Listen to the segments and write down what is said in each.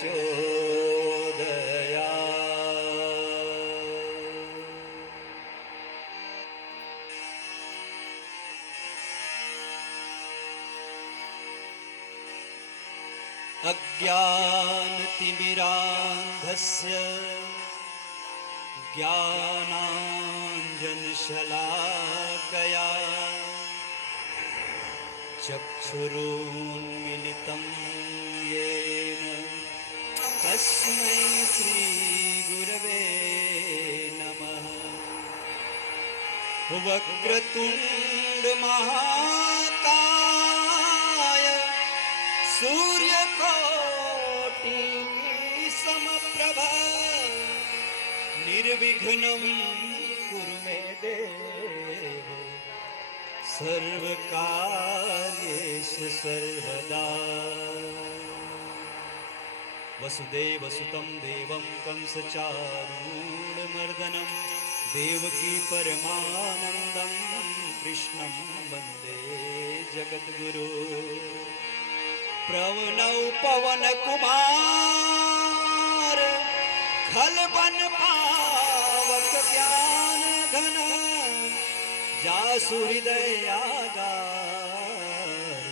प्रचोदया। अज्ञानतिमिरान्धस्य ज्ञानाञ्जनशलाकया चक्षुरुन्मीलितं येन तस्मै श्रीगुरवे नमः। वक्रतुण्डमहाकाय सूर्यकोटि समप्रभ निर्विघ्नं कुरु मे देव सर्वकार्येषु सर्वदा। वसुदेवसुतं देवं कंसचारूढमर्दनं देवकी परमानन्दं कृष्णं वन्दे जगद्गुरो। प्रणव पवन कुमार खलबन पावक ज्ञान घन जासु हृदय आगार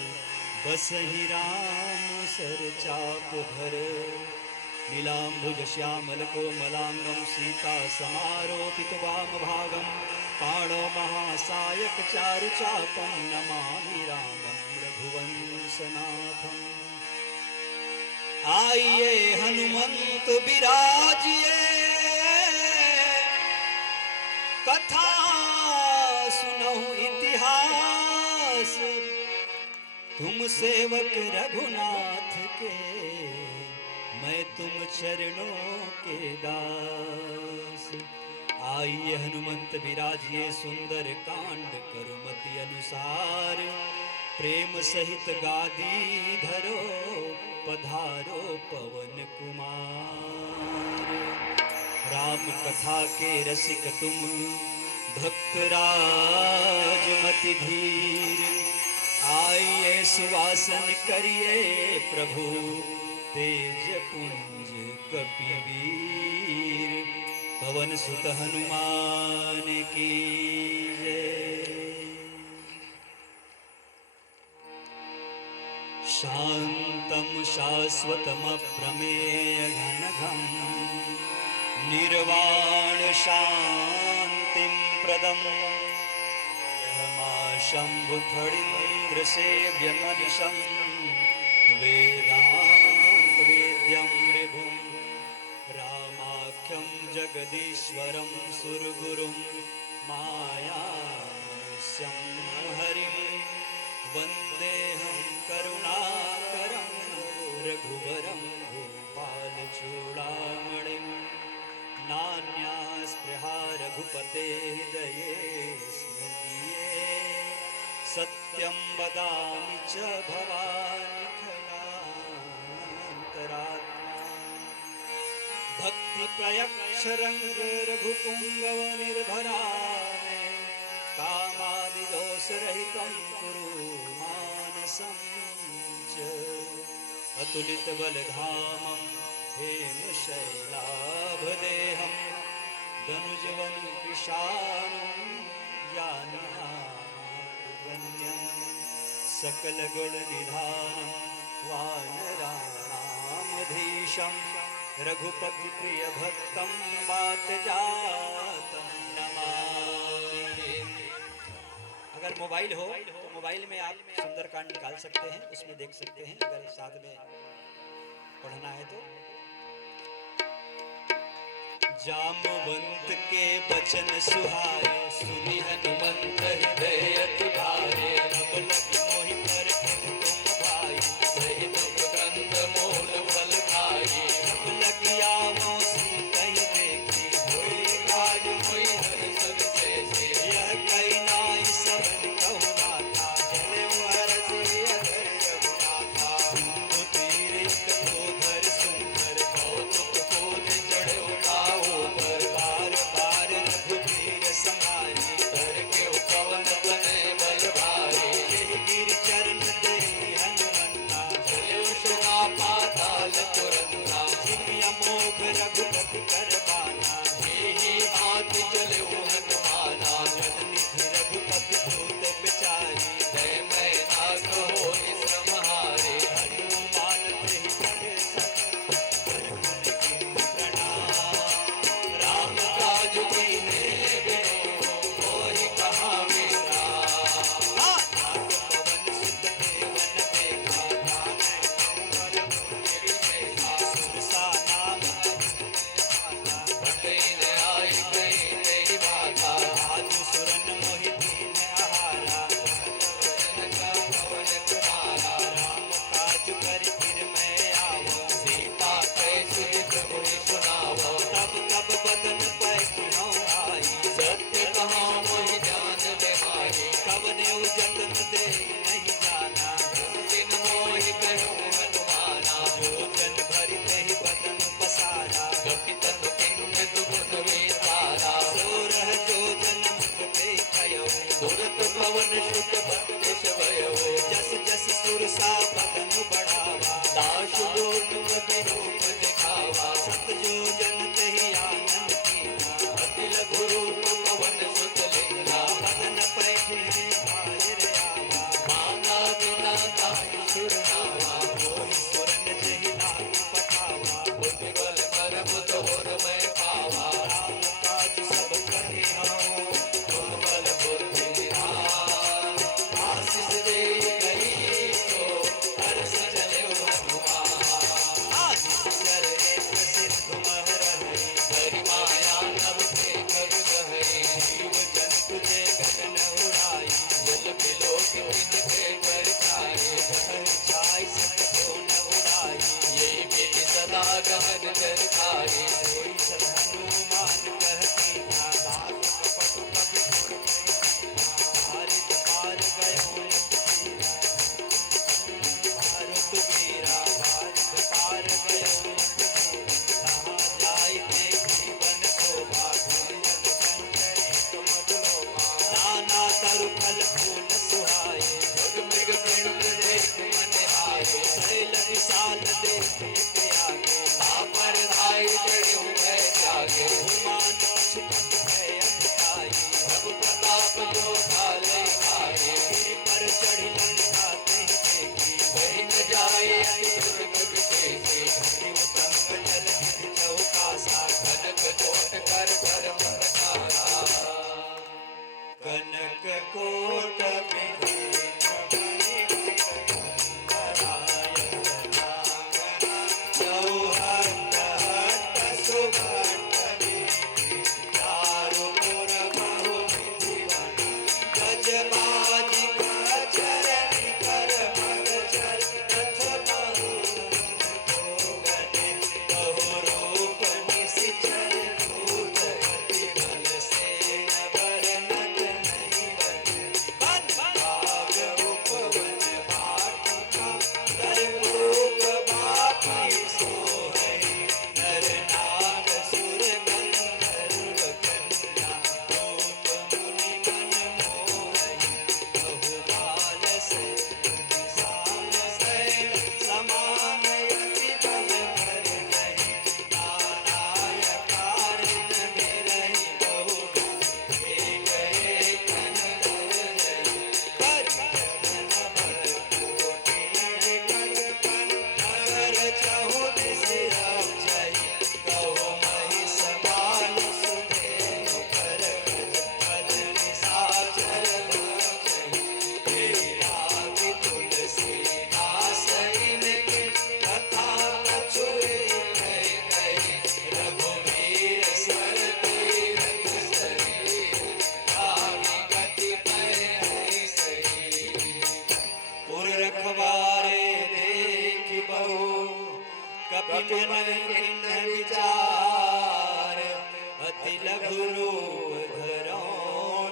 बसहि राम सर चाप धर। नीलाम्बुज श्यामल कोमलांगं सीता समारोपित वामभागं पाणौ महासायक चारु चापं नमामि रामं रघुवंशनाथं। आइए हनुमंत बिराजिए कथा सुनहु इतिहास तुम सेवक रघुनाथ के मैं तुम चरणों के दास। आइए हनुमंत बिराजिए सुंदर कांड करुमति अनुसार प्रेम सहित गादी धरो पधारो पवन कुमार। राम कथा के रसिक तुम भक्त राजमति धीर आइए सुवासन करिए प्रभु तेज पुंज कपिवीर। पवन सुत हनुमान की जय। शांतं शाश्वतमप्रमेय घनघं निर्वाण शांतिं प्रदं शंभुफणीन्द्र सेव्यमनिशं वेदांत वेद्यं विभुं रामाख्यं जगदीश्वरं सुरगुरुं मायामनुष्यं हरिं वन्देऽहं करुणाकरं रघुवरं भूपालचूडामणिं। नान्यास्पृहा रघुपते हृदये स्मृतिये सत्यं वदामि च भवानि खगान्तरात्मा। भक्ति प्रयक्ष रंग रघुपुंगव निर्भरा में कामादिदोष रहितं कुरु मानसं च। अतुलित बलधामं हेमशैलाभदेहं धनुजवन कृशानुं ज्ञाननामगम्यं सकल गुण निधानं वानराणामधीशं रघुपति प्रिय भक्तं वात जातं नमामि। अगर मोबाइल हो तो मोबाइल में आप सुंदरकांड निकाल सकते हैं, उसमें देख सकते हैं। अगर साथ में पढ़ना है तो जामवंत के बचन सुहाए सुनि हनुमंत हृदय अति भाए। अब लगी मोहि पर तुम भाई सहित कंद मूल फल खाए। अब लगी आवो सीतहि देखी होय काज मोहि हर सब जैसे। यह कई नाई सबन कहु माता चले हरष अगर रघुनाथा। तो तीर एक धर सुंदर कौतुक कोद चढ़ो ताओ पर बार बार रघुवीर समारी कर के पवन तनय बल भारी। रघुपति करवाना, ही हाथ चले हनुमाना, जलनिधि रघुपति द्रुत बिचारी, जय मैं ना कहो श्रम हारे, हनुमान तेहि पढ़ सक कर कुल कीन्ह प्रणाम। राम काज कीन्हे बिनु मोहि कहा मेरा, नाथ पवन सुत देवन देखा, सुरसा नाम कहीं न आई कहीं नहीं बाधा, राजू सुरन मोहि दीन आहारा, का पवन कुमारा, राम काज करि फिर मैं आवा, सीता कैसे प्रभु सुनावा, तब तब बदन पैठियों आई, सत्य कहा मोहि जान बेमारी, कवने जतन दे नहीं जाना, दिन मोहि कहो हनुमाना, जो जन भरि तेहि बदन पसारा, कपितन किंग दुगुन विचारा, सोरह जो जन मुख पे कयो, तुरत पवन सुत बंदिश भयो, जस जस सुरसा बदन बढ़ावा, दास लोक कपि रूप दिखावा, सत जो जन तेहि आनंद कीना, अति लघु रूप पवन सुत लीला, बदन पैठे बाहिर आवा, माना बिना ताहि सुर नावा, मोहि सुरन जेहि नाम पठावा, बुद्धि बल परम तोर मैं पावा, राम काज सब कहि हऊँ, तुम बल बुद्धि निधान, आशीष दे गई तो हर्ष चले हनुमान, आदिशर एक सिद्ध महरहरि, हरि माया नव के कर गहरी, जीव जन तुझे गगन उड़ाई, जल बिलो किनके परछाई, छाई सत को न उड़ाई, यही विधि सदा गहन चरखाई, कोई सद हनुमान कहती ना, दास कपट कपि हारित पार गयो नित वीरा, भारत वीरा भारत पार गयो नित वीरा, कहाँ जाई ते जीवन शोभा, गुंजन संचरी तुम लोभा, नाना तरु फल फूल सुहाए, जग मृग मृग देख मन आए, शैल विशाल देख एक आगे, तापर धाई चढ़े मैं जागे, हुमान पशुपत भय अटकाई, प्रभु प्रताप जो खाले खाए, गिरि पर चढ़ी लंका तेहि देखी, कहीं न जाए अति दुर्ग विशेषी, घटी उतंग जल निधि चौकासा, कनक चोट कर परम रखारा, कनक कोट विधि चौहट हट सुभट नीति, चारु पुर बहु विधिवन, गजबाज चरण कर मग चर, रथ बहु भोगने, बहु रूप निशिचर दूत, अति बल सेन बर नट नहीं बने, बन भाग उपवन बाटिका, धर्मरूप बापी सोहहि, नर नार सुर गंधर्व कन्या, रूप मुनि मन मोहहि, बहुमाल से विशाल शैल समान अति बल भर नहीं, नानायकार बिरहि बहु एक एक कर नहीं, कर जगन भर कोटि कर पन, नगर चहु दिस रक्षहि, कहो महि समाल सुधेनु कर गज, बल निशाचर भक्षहि, तेहि लागी तुलसीदास इनके, कथा कछु कहि कहि, रघुवीर सर तीरथ सरी, लागी गति कहि सही, पुर रखवारे देखि बहु, कपि मन किन्ह विचार, अति लघु रूप धरौ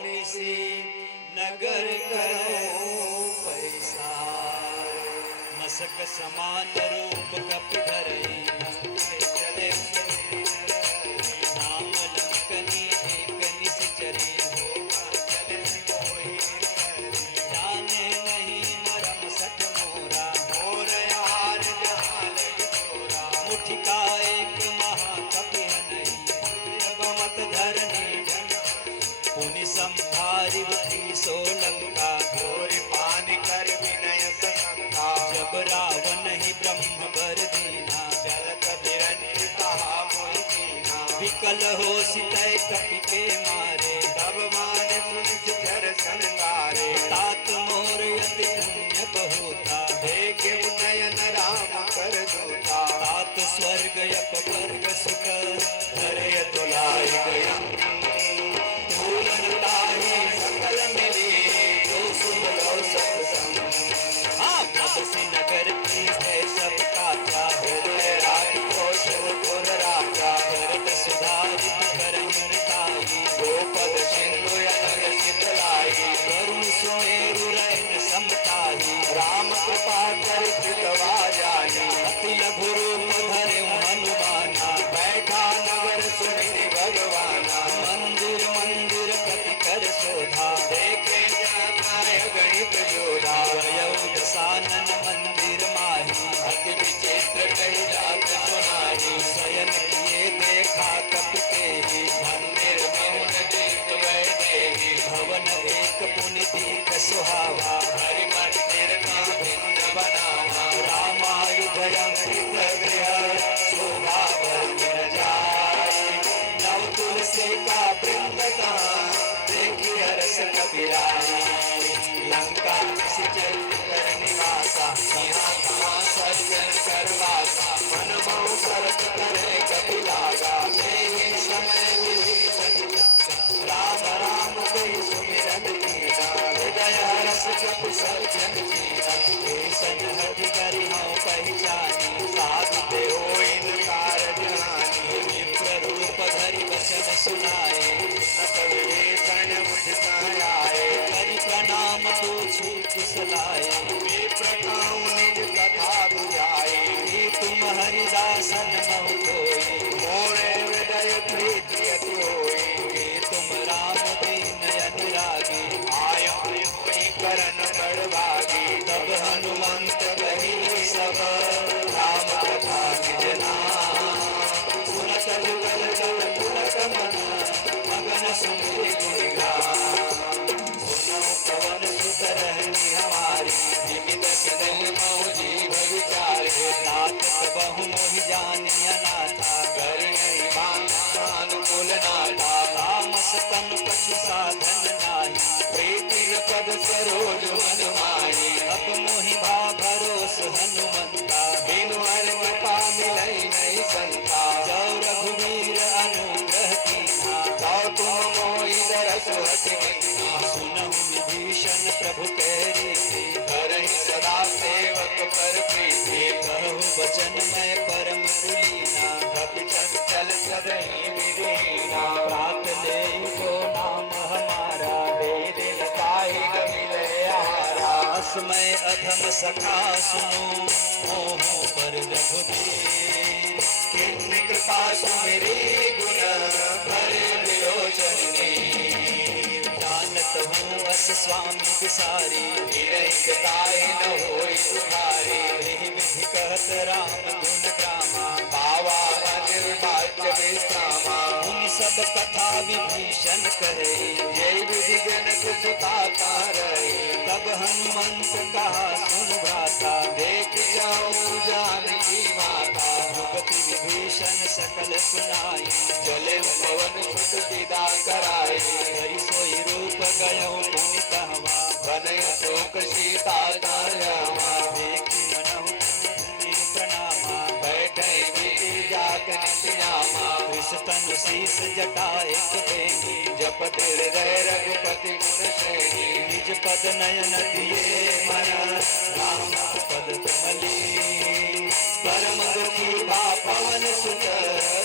निसि, नगर करो पैसार, मसक समान रूप कपि धरई, चले नाम लंकनी एक निश्चरी, जाने नहीं मरम सठ मोरा, मुठिका एक महा नहीं ब्रह्म बर दीना। चलत बिरंज कहा मोहि कीना। विकल हो सितय कपि के मारे, तब मान सुन चर संगारे। तात मोर यति पुण्य बहुता, देखे नयन राम कर दूता। तात स्वर्ग अपवर्ग सुख, हरय तुलाई गयम पूरन ताहि सकल मिली। जो सुन लो सत्संग हाँ तपसी नगर की है सब काता, हृदय राज कौशल पुर राजा। करत सुधारित करहिं ताई, गोपद सिंधु अनग शीतलाई। वरुण सुमेरु रैन समताही, राम कृपा कर चितवा जानी। अति लघु रूप धर्यु हनुमाना, बैठा नगर सुमिरि भगवाना। मंदिर मंदिर प्रति कर शोभा, देखे जय गणित जोधा। गयौ दशानन मंदिर माही, अति विचित्र कही जात सुनाही। शयन किए देखा कपि केहि, मंदिर मौन देख वैदेही। भवन एक पुनि दीख सुहावा, हरि मंदिर का भिन्न बनावा। रामायुध अंकित गृह शोभा बर जाय। नव तुलसी का वृंद कहाँ देखी हरस कपिराई। लंका सिंचन कर निवासा। यहाँ कहाँ सज्जन करवासा। मन मोह करत करे कपिलागा। लेहि समय विभीषण जागा। राम राम कोई सुमिरन कीना। हृदय हरस कपि सज्जन कीना। भीषण हरि करि हौ पहचानी, साधु ते होइन कारज हानि। विप्र रूप धरि वचन सुनाए, नत विभीषण मुझ आए। करि प्रणाम पूछी कुशलाए, विप्रताऊ निज कथा बुझाई। कि तुम हरिदासन महु कोई, मोरे हृदय प्रीति अति होई। कि तुम राम दीन अनुरागी। आयो होई करन बड़भागी। तब हनुमंत कही सब राम कथा निज नाम। सुनत जुगल जल पुलक मन। मगन सुमिरि गुण गान, सुनौ पवन सुत रहनी हमारी। निमित सदन मऊ जीव विचारे। तात बहु मोहि जानी अनाथा, करि नहीं अनुकूल नाथा। तामस तनु कछु साधन नाही। प्रीति पद सरोज मन माही। अब मोहि भा भरोस हनुमंता, बिनु हर कृपा मिलई नहीं संता। जौ रघुवीर अनुग्रह कीन्हा। तो तुम मोहि दरस हटि कीन्हा। सुनहु विभीषण प्रभु कह रीति, करहि सदा सेवक पर प्रीति। कहु वचन मैं परम कुलीना। कपि चंचल सदहि विदीना। प्रात ले जो नाम हमारा, वेद लताहि गमिले आहारा। असमय अधम सखा सुनो, मोह पर रघुवीर। किन्नि कृपा सुमिरी गुण भरे विलोचन नीर। जानत हूँ बस स्वामी विसारी, निरहित ताहि न होई सुधारी। एहि विधि कहत राम गुण ग्रामा। पावा अनिर्वाच्य विश्रामा। मुनि सब कथा विभीषण कहे, यही विधि जनक सुता तारई। तब हनुमंत कहा सुन भ्राता, देख जाऊं जानकी माता। जुगति विभीषण सकल सुनाई। चले पवन सुत विदा कराई। हरि सोई रूप गयो पुनि कहवा, बनय शोक सीता तारवा। देखी मनहु पुनि प्रणामा। बैठे विधि जात नित्यामा। कृष्ण शीस जटा एक बेनी, जपत हृदय रघुपति गुण श्रेणी। निज पद नयन दिए मन, राम पद कमली। परम दुखी बा पवन सुत।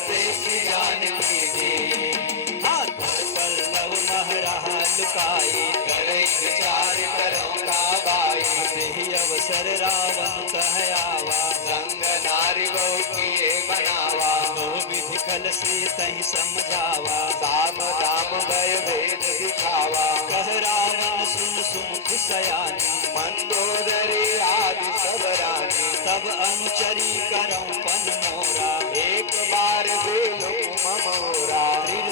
देखी जानकी जी। हाथ पल्लव लहरा लुकाई, करे विचार करौ काबाई। देहि अवसर रावण कह आवा। संग नारी बहु किए बनावा। बहु विधि कल से तहि समझावा। साम दाम भय भेद दिखावा। कह रावण सुन सुमुख सयानी, मंदोदरी आदि सब रानी। तब अनुचरी करौ पन मोरा। एक बार बेलो ममोरा।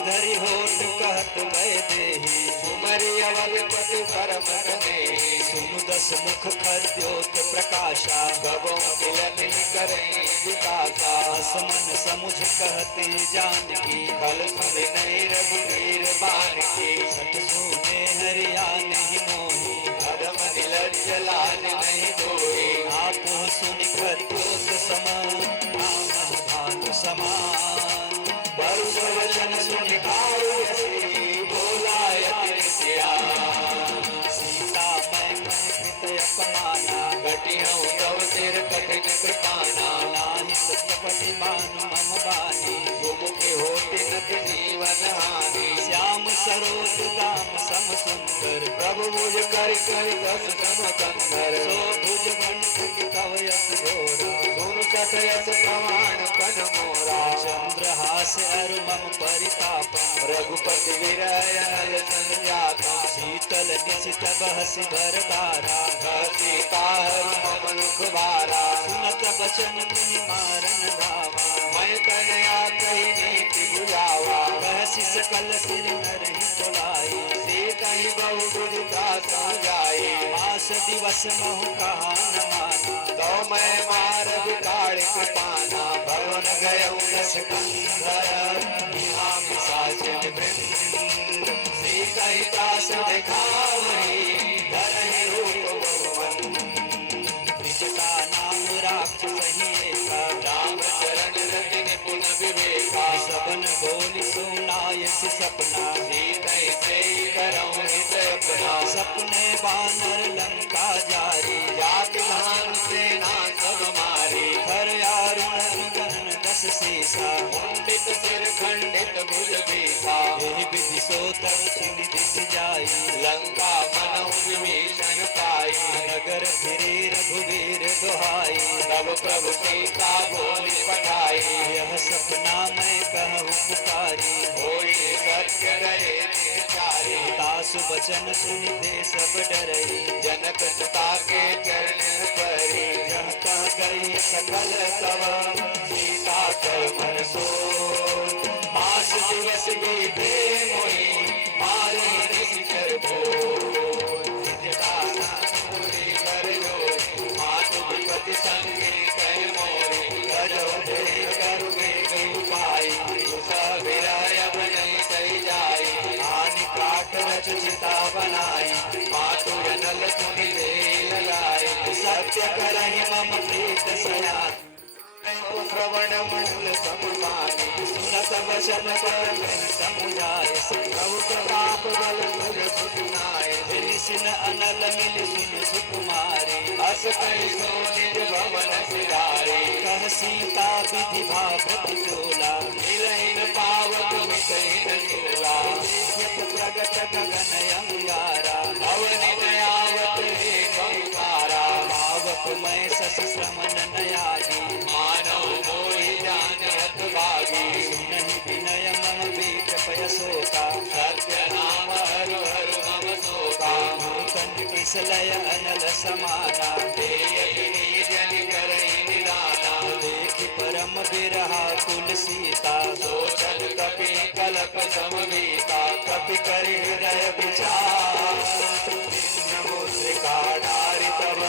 धरि होठ कहत वै देही, सुमरि अवधपति परम कनेहि। सुनु दिवस मुख खद्योत प्रकाशा, कबों मिलन करें विकासा, असमन समुझ कहते जानकी, कल सुन नहीं रघुवीर बान की, सठ सूने हरिया नहीं मोही, धर्म निलज्ज लाज नहीं धोई, आप सुन खद्योत समान, नाम भानु समान। बरु वचन सुन खाओ यसी, बोला यति सियान। सीता मैं कृत अपमाना, घटी हूँ तव सिर कठिन कृपाना, नाहि कपटि मानु मम बानी, गुमुखी होती नत जीवन हानि, श्याम सरोज दाम सम सुंदर, प्रभु मुझ कर दस सम कंदर, सो भुज मंडक तव यस घोरा, सुन सठ यस प्रमाण पन मोरा, चंद्रहास अरु मम परितापम, रघुपति विरय संजाता, शीतल निशित बहसि बरदारा, सीता मम मुख भारा, सुनत बचन मुनि मारन धावा, मैं तनया कही नीति बुझावा, बहसि सकल सिर नरहि तोलाई, सीता ही बहु बुझता समझाई, मास दिवस महु कहा न माना, तो मैं मार बिगाड़ कृपाना, भवन गय दश कंधर, यहाँ पिशाचन वृंद, सीता ही दास दिखावही, धरहि रूप बहुमंद, निजता नाम राक्षस ही एका, राम चरण रति निपुण विवेका, सबन बोली सुनायसि सपना, सीता ही से करऊँ हित अपना, सपने बानर लंका जारी, जाति धान सेना सब मारी, हर यारुण गण दस सीसा, खंडित सिर खंडित भुज भीषा, एहि विधि सो तब सुनि दिस जाई, लंका मनहु विभीषण पाई, नगर फिरे रघुवीर दुहाई, तब प्रभु सीता बोली पठाई, यह सपना मैं कहूँ पुकारी, होई सत्य गए चारी, तासु बचन सुनि ते सब डरई, जनक सुता के चरण परी, यह कह गई सकल तब सीता कर मन सोच, मास दिवस बीते मोहि, मारे निश्चर भोज, निजदाना पूरी कर जोरी, मातु विपति संगे कह मोरी, गजो दे करुगे गई पाई, उसा विरय अब नहीं सही जाई, हानि काट रच चिता बनाई, मातु जनल सुनि दे लगाई, सत्य करहि मम प्रीत सयान, श्रवण मूल समुदानी, सुनत वचन कर नहीं समुझाय, प्रभु प्रताप बल मुझ सुनाए, निसिन अनल मिलि सुन सुकुमारी, अस कहि सो निज भवन सिधारे, कह सीता विधि भाव्रत चोला, मिलहिन पावक मितहिन चोला, देखत प्रगट गगन अंगारा, अवनि नयावत एक ओंकारा, भावक मैं शशि श्रमण नयागी, मानव मोहि जान हत भागी, नहीं विनय मम बीट पयसोका, सत्य नाम हरु हरु मम सोका, नूतन किसलय अनल समाना, देयति जनि करहि निदाना, देखि परम बिरहा कुल सीता, सोचन कपि कलप समवीता, कपि करि हृदय विचार, मुद्रिका डारि तब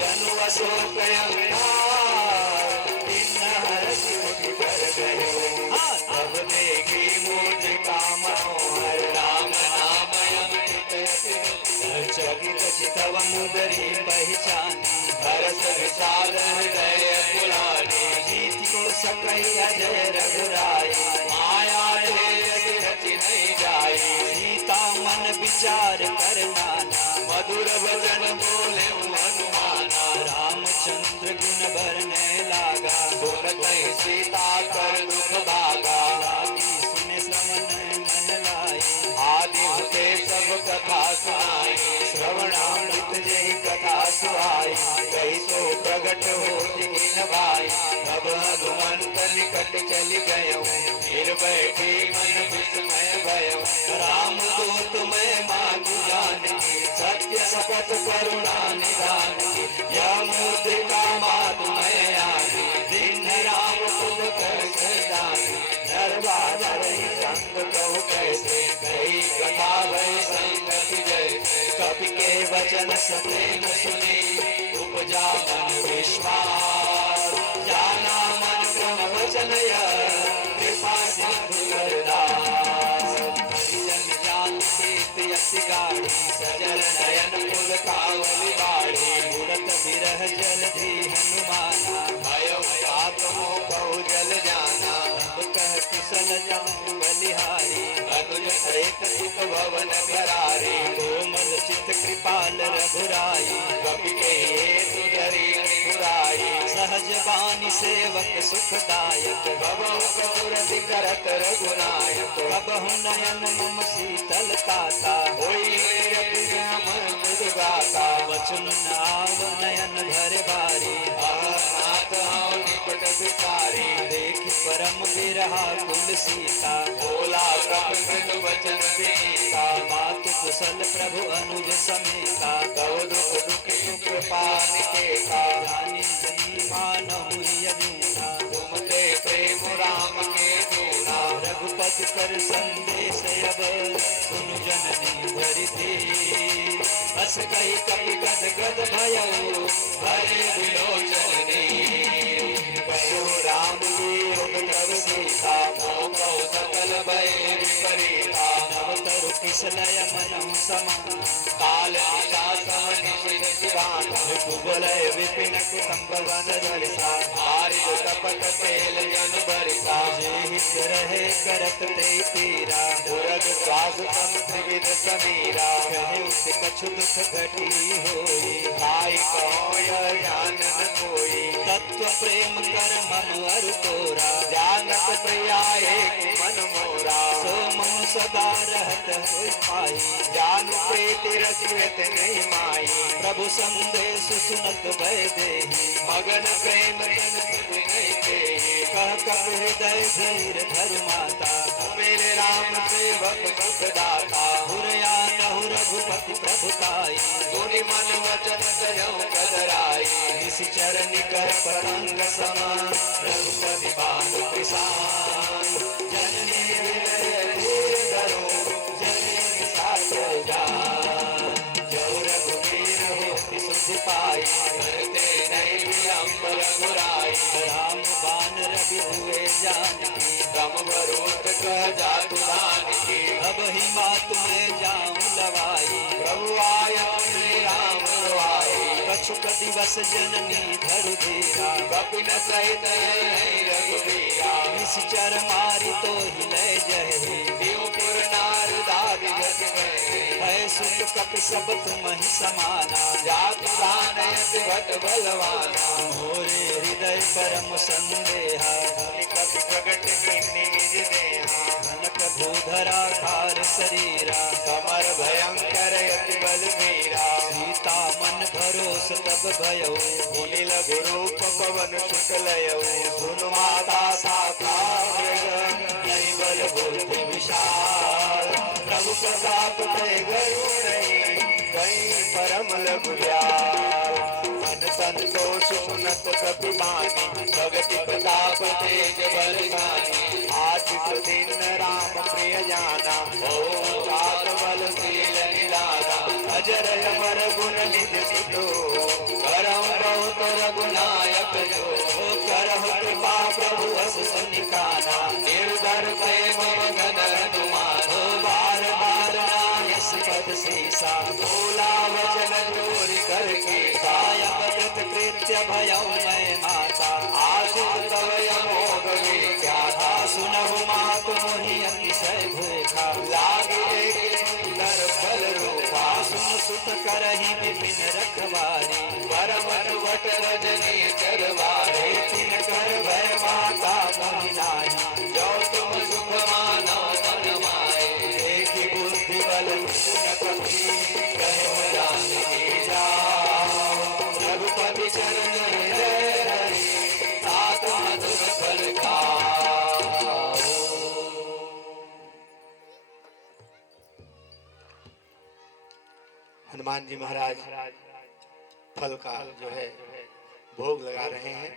जनु अशोक अंगार, तिन्न हरषि मुनि कर गयो, तब देखी मुद्रिका मनोहर, राम नाम अमृत अति चकित चितव मुदरी पहचानी, हरस विषाद हृदय कुलानी, जीति को सकई अजय रघुराई, माया जय रचि नहीं जाई, सीता मन विचार कर नाना, मधुर भजन बोले हनुमाना, रामचंद्र गुण बरने लागा, सुनत ही सीता कर दुख भागा, लागी सुने श्रवण मन लाई, आदि होते सब कथा सुनाई, श्रवणामृत जय कथा सुहाई, कही सो प्रगट हो दीन भाई, तब हनुमंत निकट चली गयो, फिर बैठी मन विस्मय भयो, राम दूत मैं मांगू जानकी, सत्य सपथ करुणा निधान की, यह मुद्रिका मात मैं आनी, दीन राम खुद कैसे जानी, दरबार रही संग कहु कैसे, कही कथा भय संगति जैसे, कपि के वचन बचन सप्रेम सुनी उपजा मन विश्वास जाना मन क्रम वचन यह कृपा सिंधु वरदास हरिजन जान कीर्ति अति गाढ़ी सजल नयन कुल कावली बाड़ी उड़त विरह जलधि हनुमाना भयो आत्मो बहु जल जाना तब कह कुशल जाऊं बलिहारी अनुज सहित सुख भवन करारी कोमल चित कृपाल रघुराई कपि के हेतु धरि बुराई सहज बानी सेवक सुखदायक भवो कपुरति करत रघुनायक कबहु नयन मम शीतलता होई अति मन मृदुगाता वचन नाव नयन भर बारी नाथ हूँ निपट भिखारी देख परम बिरहा कुल सीता बोला प्रभु वचन बीता मातु कुशल प्रभु अनुज समेता तव दुख दुख कृपा निकेता जानी जनी मानहु यदूना तुम ते प्रेम राम के दूना रघुपति कर संदेश अब सुनु जननी धरिते बस कही कपि गद गद भयो भरे विलोचनी कहो राम जी योग तब सीता मोह सकल भय विपरीता नवतरु किसलय मनहु समान काल निशासन शिवान कुबलय विपिन कुटुंब वन धरिसा हारि तपत तेल जन बरिसा जे हित रहे करत ते पीरा दुर्ग श्वास तम त्रिविध समीरा कहे उस कछु दुख घटी होई भाई कहो यह ज्ञान न कोई तत्व प्रेम कर मम अरु तोरा जानत प्रिया एक मन मोरा सो मन सदा रहत होई पाई जानु प्रीति रसियत नहीं माई प्रभु संदेश सुनत भय देहि मगन प्रेम तन सुख नहीं देहि कह कब हृदय धीर धर माता मेरे राम सेवक सुख दाता हुरया नहु रघुपति प्रभुताई सुनि मन वचन कयो कदराई निसि चरण कर पतंग समान रघुपति बाल किसान जननी हृदय धीर धरो जननी साचर जान जो रघुवीर होति सुधि पाई करते नहीं विलंब रघुराई राम बान रवि हुए जानकी तम बरोत कह जातु धानकी अब ही मातु में जाऊं लवाई प्रभु आया श्री राम लवाई कछुक दिवस जननी धरु धीरा कपिन सहित नहीं रघुवीरा निश्चर मारी तो ही ले जहि देवपुर नार दादी गति गए है सुत कपि सब तुम ही समाना जातु धानयति भट बलवाना मोरे हृदय परम संदेहा कपि प्रगट किन्नी निज नेहा कनक भूधरा धार शरीरा कमर भयंकर यति बल मीरा सीता मन भरोस तब भयो मुनि लघु रूप पवन शुक्लयो सुनु माता साका यही बल बुद्धि विशाल प्रभु प्रताप ते गयो नहीं कहीं परम लघु मन संतोष सुनत कपि मानी भगति प्रताप तेज बल जानी आशिष दिन राम प्रिय जाना ओ जात बल शील निराला अजर अमर गुण निधि सिद्धो करम बहुत रघुनायक जो करहु कृपा प्रभु अस सनिकाना निर्धर प्रेम मगन हनुमान बार बार नायस पद सीसा बोला वचन जोरि कर कीसा यत कृत्य भयउ मैं माता आशिष तव अमोघ विख्याता सुनहु मातु मोहि अतिशय भूखा लागे सुंदर फल रूपा सुन सुत करहि विपिन रखवारी परम वट रजनी चरवारे तिन कर भय माता मोहि नाही जो तुम सुख मानो मन माए देखि बुद्धि बल गुण कपि कहो जानकी जाओ रघुपति चरण हृदय धरि तात मधुर फल खाओ। हनुमान जी महाराज फल का जो है भोग लगा रहे हैं।